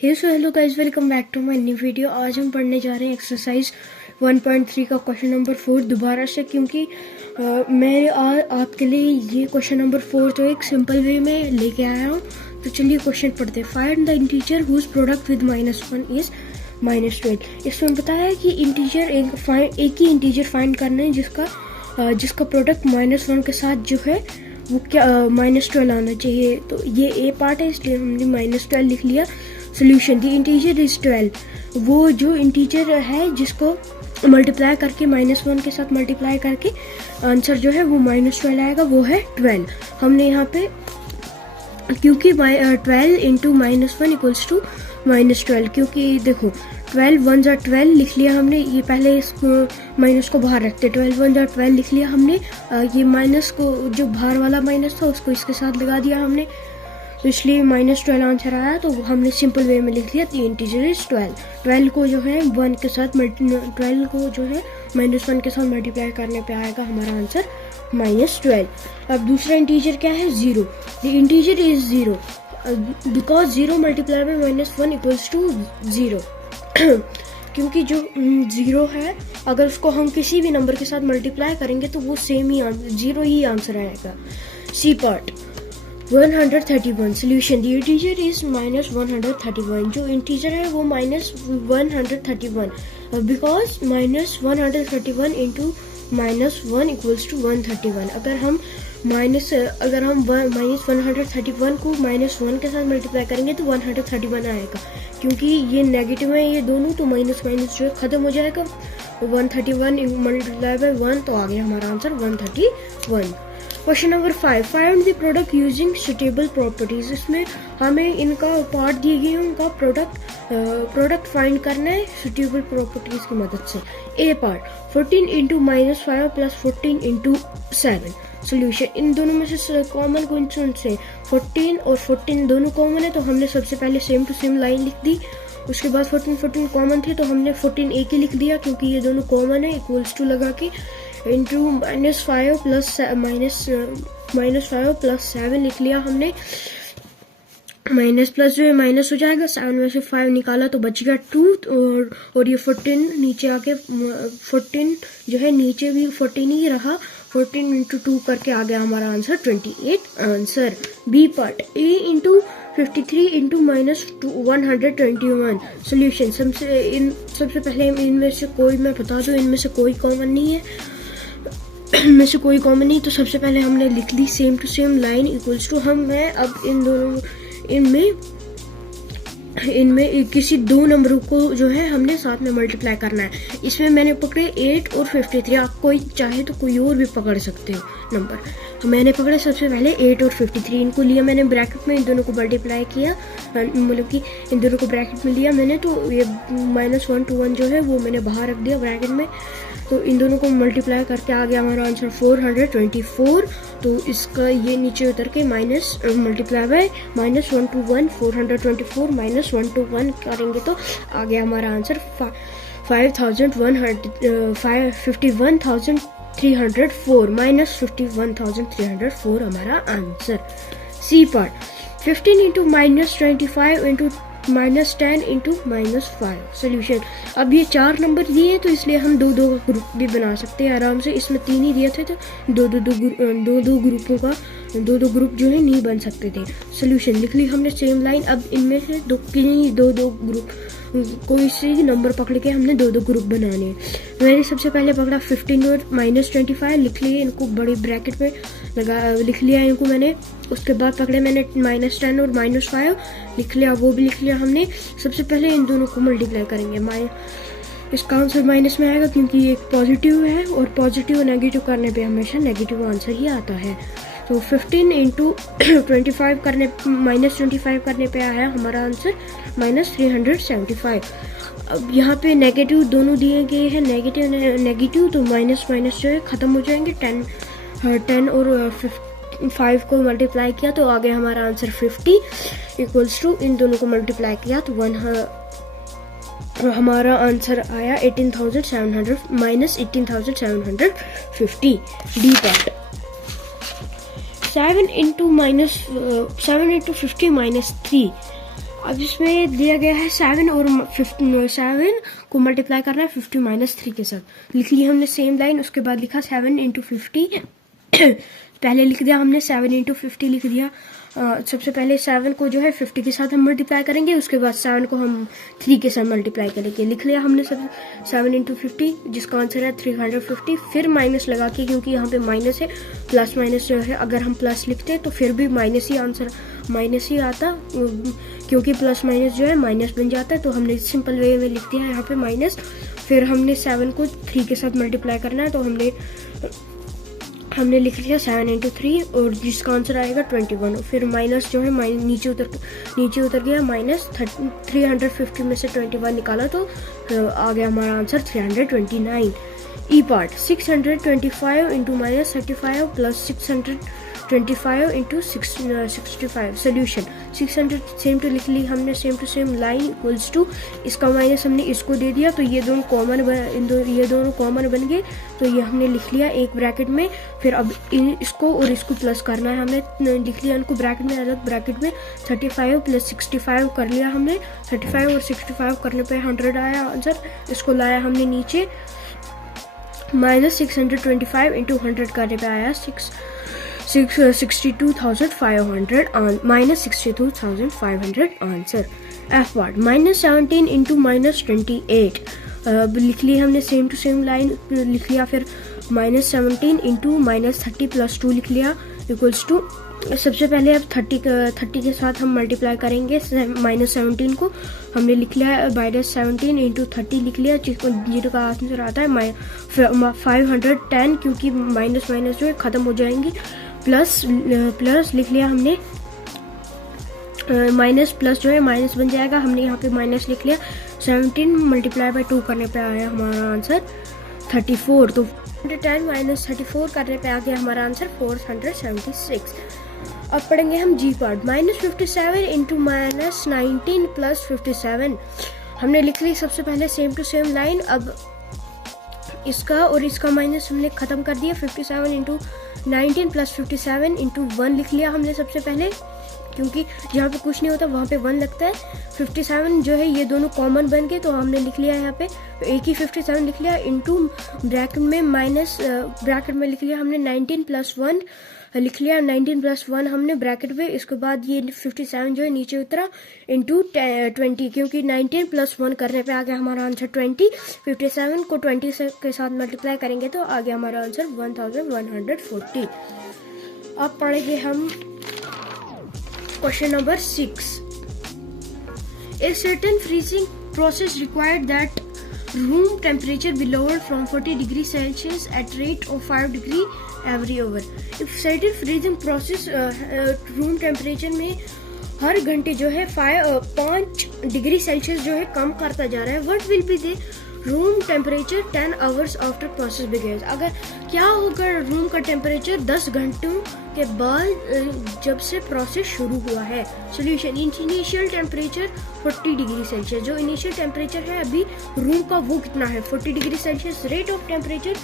Hello guys, welcome back to my new video. आज हम पढ़ने जा रहे हैं एक्सरसाइज 1.3 का क्वेश्चन नंबर 4 दोबारा से, क्योंकि मैं आपके लिए ये क्वेश्चन नंबर 4 तो एक सिंपल वे में लेके आया हूँ। तो चलिए क्वेश्चन पढ़ते हैं। Find the integer whose product with -1 is -12। इसमें बताया है कि इंटीजर एक ही इंटीजर फाइंड करना है जिसका प्रोडक्ट -1 के साथ जो है वो क्या -12 आना चाहिए। तो ये ए पार्ट है, इसलिए हमने -12 लिख लिया। Solution, the integer is 12। वो जो इंटीजर है जिसको मल्टीप्लाई करके -1 के साथ मल्टीप्लाई करके आंसर जो है वो -12 आएगा, वो है 12। हमने यहाँ पे क्योंकि 12 इंटू -1 इक्वल्स टू -12, क्योंकि देखो 12 1 ज़ा 12 लिख लिया हमने। ये पहले इसको माइनस को बाहर रखते, 12 1 ज़ा 12 लिख लिया हमने। ये माइनस को जो बाहर वाला माइनस था उसको इसके साथ लगा दिया हमने, तो इसलिए -12 आंसर आया। तो हमने सिंपल वे में लिख दिया द इंटीजर इज 12। 12 को जो है 1 के साथ 12 को जो है -1 के साथ मल्टीप्लाई करने पे आएगा हमारा आंसर -12। अब दूसरा इंटीजर क्या है? 0। The integer is 0 because 0 multiply by -1 equals to 0। क्योंकि जो 0 है अगर उसको हम किसी भी नंबर के साथ मल्टीप्लाई करेंगे तो वो सेम ही 0 ही आंसर आएगा। C part 131। Solution, the integer is -131। जो इंटीजर है वो -131 बिकॉज -131 इंटू -1 इक्वल्स टू 131। अगर हम -131 को -1 के साथ मल्टीप्लाई करेंगे तो 131 आएगा। क्योंकि ये नेगेटिव है ये दोनों, तो माइनस जो है खत्म हो जाएगा। 131 मल्टीप्लाई बाय 1 तो आ गया हमारा answer 131। Question number 5, find the product using suitable properties. इसमें हमें इनका पार्ट दिए गए हैं, उनका प्रोडक्ट फाइंड करना है सुटेबल प्रॉपर्टीज की मदद से। A part 14 into -5 plus 14 into 7। Solution, इन दोनों में से कॉमन कौन से 14 और 14 दोनों कॉमन है, तो हमने सबसे पहले सेम टू सेम लाइन लिख दी। उसके बाद 14 कॉमन थे तो हमने 14 एक ही लिख दिया, क्योंकि ये दोनों कॉमन है। इक्वल्स टू लगा के इंटू -5 प्लस 7 लिख लिया हमने। माइनस प्लस जो है माइनस हो जाएगा, 7 में से 5 निकाला तो बच गया 2। और ये 14 नीचे आके 14 जो है नीचे भी 14 ही रहा। 14 इंटू 2 करके आ गया हमारा answer 28 answer. B part a into 53 into -121। Solution, सबसे पहले इनमें से कोई मैं बता दूं, इनमें से कोई कॉमन नहीं है। में से कोई कॉमन नहीं, तो सबसे पहले हमने लिख ली same to same line equals to मैं अब इन दोनों इनमें किसी दो नंबरों को जो है हमने साथ में मल्टीप्लाई करना है। इसमें मैंने पकड़े 8 और 53। आप कोई चाहे तो कोई और भी पकड़ सकते हो नंबर। तो मैंने पकड़े सबसे पहले 8 और 53। इनको लिया मैंने ब्रैकेट में, इन दोनों को मल्टीप्लाई किया, मतलब कि इन दोनों को ब्रैकेट में लिया मैंने। तो ये -1 to 1 जो है वो मैंने बाहर रख दिया ब्रैकेट में। तो इन दोनों को मल्टीप्लाई करके आ गया हमारा आंसर 424। तो इसका ये नीचे उतर के मल्टीप्लाई बाय -1 to 1 424 -1 to 1 करेंगे तो आ गया हमारा आंसर 51,304 -51,304 हमारा answer. C part 15 into -25 into -10 into -5। Solution, अब ये 4 नंबर दिए हैं तो इसलिए हम 2-2 ग्रुप भी बना सकते हैं आराम से। इसमें 3 ही दिए थे तो 2-2 ग्रुपों का 2-2 ग्रुप जो है नहीं बन सकते थे। सोल्यूशन लिख ली हमने सेम लाइन। अब इनमें से 2-2 ग्रुप कोई से नंबर पकड़ के हमने 2-2 ग्रुप बनाने हैं। मैंने सबसे पहले पकड़ा 15 और -25 लिख लिए, इनको बड़ी ब्रैकेट में लिख लिया इनको मैंने। उसके बाद पकड़े मैंने -10 और -5 लिख लिया, वो भी लिख लिया हमने। सबसे पहले इन दोनों को मल्टीप्लाई करेंगे। इसका आंसर माइनस में आएगा क्योंकि ये पॉजिटिव है, और पॉजिटिव और नेगेटिव करने पे हमेशा नेगेटिव आंसर ही आता है। तो 15 इंटू 25 करने -25 करने पे आया हमारा आंसर -375। अब यहाँ पे नेगेटिव दोनों दिए गए हैं, नेगेटिव तो माइनस जो है ख़त्म हो जाएंगे। 10 और 5 को मल्टीप्लाई किया तो आ गया हमारा आंसर 50 इक्वल्स टू इन दोनों को मल्टीप्लाई किया तो हमारा आंसर आया 18,700 -18,750। D part 7 into 50 -3। अब इसमें दिया गया है 7 और 7 को मल्टीप्लाई करना है 50 माइनस 3 के साथ। लिख लिया हमने सेम लाइन, उसके बाद लिखा 7 इंटू 50 पहले लिख दिया हमने 7 इंटू 50 लिख दिया। सबसे पहले 7 को जो है 50 के साथ हम मल्टीप्लाई करेंगे, उसके बाद 7 को हम 3 के साथ मल्टीप्लाई करेंगे। लिख लिया हमने सब 7 इंटू 50 जिसका आंसर है 350। फिर माइनस लगा के, क्योंकि यहाँ पे माइनस है, प्लस माइनस जो है अगर हम प्लस लिखते हैं तो फिर भी माइनस ही आंसर माइनस ही आता, क्योंकि प्लस माइनस जो है माइनस बन जाता है। तो हमने सिंपल वे में लिख दिया है यहाँ पे माइनस। फिर हमने 7 को 3 के साथ मल्टीप्लाई करना है, तो हमने लिख लिया 7 इंटू 3 और जिसका आंसर आएगा 21। फिर माइनस जो है नीचे उतर गया माइनस 350 में से 21 निकाला तो आ गया हमारा answer 329। E part 625 into minus 35 plus 625 into 65। Solution 600 same to लिख ली हमने, same to same line equals to इसका माइनस हमने इसको दे दिया, तो ये दोनों कॉमन बन गए। तो ये हमने लिख लिया एक ब्रैकेट में। फिर अब इसको और इसको प्लस करना है, हमने लिख लिया इनको ब्रैकेट में, अलग ब्रैकेट में 35 प्लस 65 कर लिया हमने। 35 और 65 करने पे 100 आया आंसर। इसको लाया हमने नीचे, माइनस 625 इंटू 100 करने पे आया 62,500 minus 62,500 answer. F part minus 17 into minus 28 लिख लिया हमने सेम टू सेम लाइन लिख लिया। फिर माइनस 17 इंटू माइनस 30 प्लस 2 लिख लिया इक्वल्स टू, सबसे पहले अब 30 के साथ हम मल्टीप्लाई करेंगे माइनस 17 को। हमने लिख लिया माइनस 17 इंटू 30 लिख लिया, जिसका आंसर आता है 510, क्योंकि माइनस माइनस जो है ख़त्म हो जाएंगी। प्लस लिख लिया हमने, माइनस प्लस जो है माइनस बन जाएगा, हमने यहाँ पे माइनस लिख लिया। 17 मल्टीप्लाई बाय 2 करने पे आया हमारा आंसर 34। तो 10 माइनस 34 करने पे आ गया हमारा आंसर 476। अब पढ़ेंगे हम G part. Minus 57 into minus 19 plus 57 हमने लिख ली सबसे पहले सेम टू सेम लाइन। अब इसका और इसका माइनस हमने ख़त्म कर दिया। 57 इंटू 19 प्लस 57 इंटू 1 लिख लिया हमने सबसे पहले, क्योंकि जहाँ पे कुछ नहीं होता वहाँ पे 1 लगता है। 57 जो है ये दोनों कॉमन बन गए, तो हमने लिख लिया यहाँ पे एक ही 57 लिख लिया इंटू ब्रैकेट में माइनस ब्रैकेट में लिख लिया हमने 19 प्लस 1 लिख लिया। 19 प्लस 1 हमने ब्रैकेट में, इसके बाद ये 57 जो है नीचे उतरा इंटू 20, क्योंकि 19 प्लस 1 करने पे आ गया हमारा आंसर 20। 57 को 20 के साथ मल्टीप्लाई करेंगे तो आ गया हमारा आंसर 1140। अब पढ़ेंगे हम question number 6। A certain freezing process required that room temperature be lowered from 40 degrees Celsius at rate of 5 degree every hour. If certain freezing process room temperature में हर घंटे जो है 5 डिग्री सेल्सियस जो है कम करता जा रहा है, what will be the room temperature 10 hours after process begins. अगर क्या होगा रूम का टेम्परेचर 10 घंटों के बाद जब से प्रोसेस शुरू हुआ है। Solution initial temperature 40 degree Celsius, जो इनिशियल टेम्परेचर है अभी रूम का वो कितना है 40 degree Celsius. Rate of temperature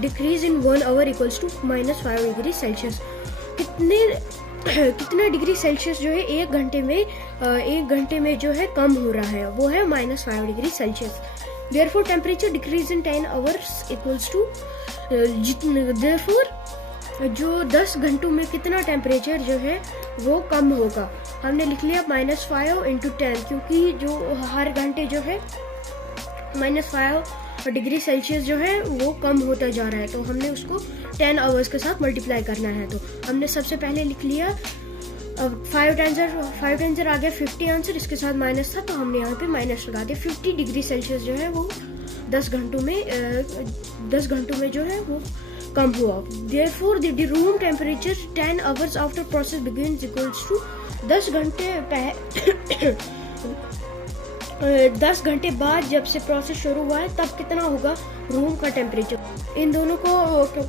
decrease in 1 hour equals to -5 degree Celsius. कितना डिग्री सेल्सियस जो है एक घंटे में जो है कम हो रहा है, वो है -5 degree Celsius. Therefore, temperature decrease in 10 hours equals to therefore जो 10 घंटों में कितना टेम्परेचर जो है वो कम होगा। हमने लिख लिया -5 इंटू 10, क्योंकि जो हर घंटे जो है -5 डिग्री सेल्सियस जो है वो कम होता जा रहा है, तो हमने उसको 10 आवर्स के साथ मल्टीप्लाई करना है। तो हमने सबसे पहले लिख लिया 5 आंसर आ गया 50 आंसर, इसके साथ माइनस था तो हमने यहाँ पे माइनस लगा दिया। 50 डिग्री सेल्सियस जो है वो 10 घंटों में जो है वो कम हुआ। Therefore, the room temperature 10 hours after process begins equals to 10 घंटे बाद जब से प्रोसेस शुरू हुआ है तब कितना होगा रूम का टेम्परेचर। इन दोनों को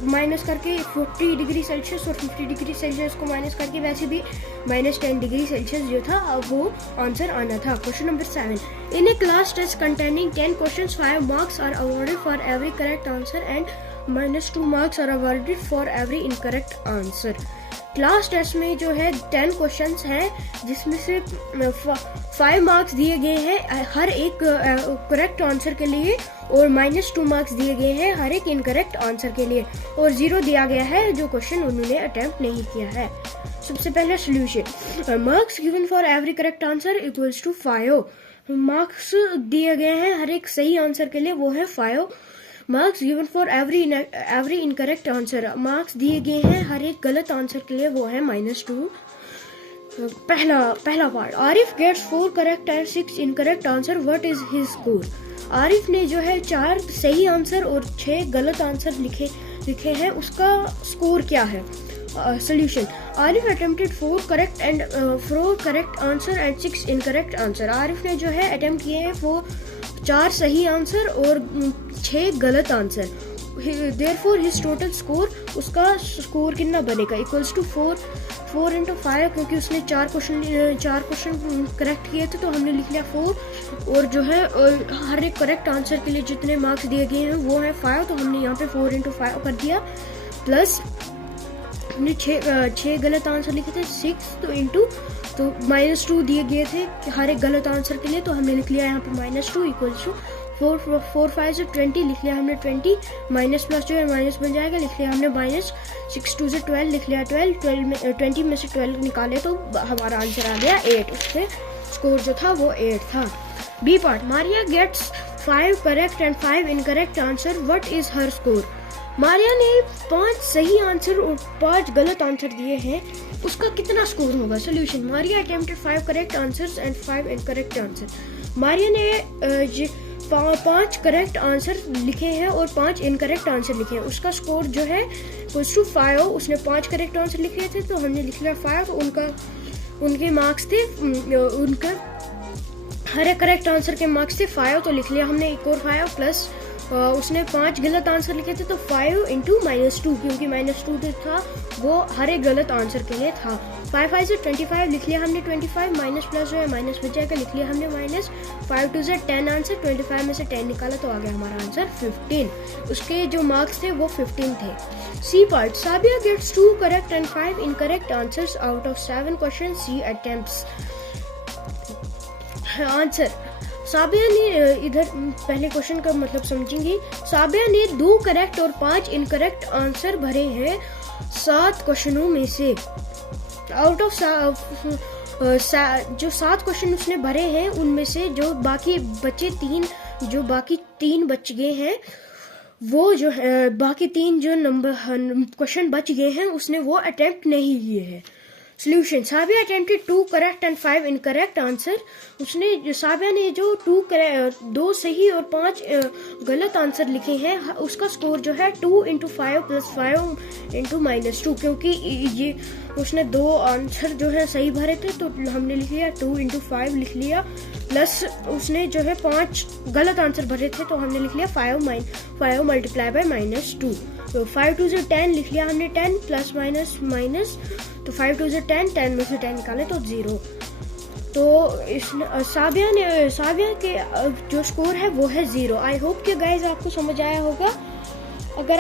माइनस करके 40 डिग्री सेल्सियस और 50 डिग्री सेल्सियस को माइनस करके वैसे भी -10 डिग्री सेल्सियस जो था अब वो आंसर आना था। Question number 7। In a class test containing 10 questions 5 marks are awarded for every correct answer and -2 marks are awarded for every incorrect answer. Class test में जो है 10 क्वेश्चंस हैं, जिसमें से 5 मार्क्स दिए गए हैं हर एक करेक्ट आंसर के लिए, और -2 मार्क्स दिए गए हैं हर एक इनकरेक्ट आंसर के लिए, और 0 दिया गया है जो क्वेश्चन उन्होंने अटेम्प्ट नहीं किया है। सबसे पहले solution, marks given for every correct answer equals to 5। Marks दिए गए हैं हर एक सही आंसर के लिए, वो है 5। Marks given for every incorrect answer, marks दिए गए हैं हर एक गलत आंसर के लिए, वो है -2। पहला part, Arif gets 4 correct and 6 incorrect answer, what is his score. Arif ने जो है 4 सही आंसर और 6 गलत आंसर लिखे हैं, उसका स्कोर क्या है। Solution, Arif attempted 4 correct answer and 6 incorrect answer. Arif ने जो है अटेम्प्ट किए हैं 4 सही आंसर और 6 गलत answer. Therefore his total score, उसका स्कोर कितना बनेगा, इक्वल्स टू 4 into 5, क्योंकि उसने 4 क्वेश्चन करेक्ट किए थे तो हमने लिख लिया 4, और जो है हर एक करेक्ट आंसर के लिए जितने मार्क्स दिए गए हैं वो है 5, तो हमने यहाँ पे 4 into 5 कर दिया, प्लस हमने 6 गलत आंसर लिखे थे 6, तो इंटू तो -2 दिए गए थे हर एक गलत आंसर के लिए, तो हमने लिख लिया यहाँ पे -2 इक्वल्स टू 4 5 से 20 लिख लिया हमने 20, माइनस प्लस जो है माइनस बन जाएगा, लिख लिया हमने माइनस, 6 2 से 12 लिख लिया 12 में 20 में से 12 निकाले तो हमारा आंसर आ गया 8। उससे स्कोर जो था वो 8 था। B part, Maria gets 5 correct and 5 incorrect answer, what is her score. Maria ने 5 सही आंसर और 5 गलत आंसर दिए हैं, उसका कितना स्कोर होगा। Solution, Maria attempted 5 correct answers and 5 incorrect answer. Maria ने 5 करेक्ट आंसर लिखे हैं और 5 इनकरेक्ट आंसर लिखे हैं, उसका स्कोर जो है इक्वल्स टू 5। उसने 5 करेक्ट आंसर लिखे थे तो हमने लिख लिया 5, उनके मार्क्स थे, उनका हर एक करेक्ट आंसर के मार्क्स थे 5, तो लिख लिया हमने एक और 5, प्लस उसने 5 गलत आंसर लिखे थे तो 5 into -2, क्योंकि -2 जो था वो हर एक गलत आंसर के लिए था। 5 5 से 25 लिख लिया हमने 25, माइनस प्लस जो है माइनस बच जाएगा, लिख लिया हमने माइनस। 5 2 से 10 आंसर, 25 में से 10 निकाला तो आ गया हमारा आंसर 15। उसके जो मार्क्स थे वो 15 थे। C part, Sabiya gets 2 correct and 5 incorrect answers out of 7 question she attempts. Answer, Sabiya ने इधर पहले क्वेश्चन का मतलब समझेंगे। साबिया ने 2 करेक्ट और 5 इनकरेक्ट आंसर भरे हैं 7 क्वेश्चनों में से। आउट ऑफ जो 7 क्वेश्चन उसने भरे हैं उनमें से जो बाकी 3 बच गए हैं, वो जो है बाकी 3 जो क्वेश्चन बच गए हैं उसने वो अटेम्प्ट नहीं किए हैं। Solution, Sabiya attempted 2 correct and 5 incorrect answer. Sabiya ने जो 2 सही और 5 गलत आंसर लिखे हैं, उसका स्कोर जो है 2 into 5 + 5 into -2, क्योंकि ये उसने 2 आंसर जो है सही भरे थे तो हमने लिख लिया 2 into 5 लिख लिया, प्लस उसने जो है 5 गलत आंसर भरे थे तो हमने लिख लिया 5 multiplied by -2। तो 5 2 से 10 लिख लिया हमने 10, प्लस माइनस माइनस, तो 5 2 से 10 में से 10 निकाले तो 0। तो साबिया के जो स्कोर है वो है 0। आई होप कि गाइज आपको समझ आया होगा। अगर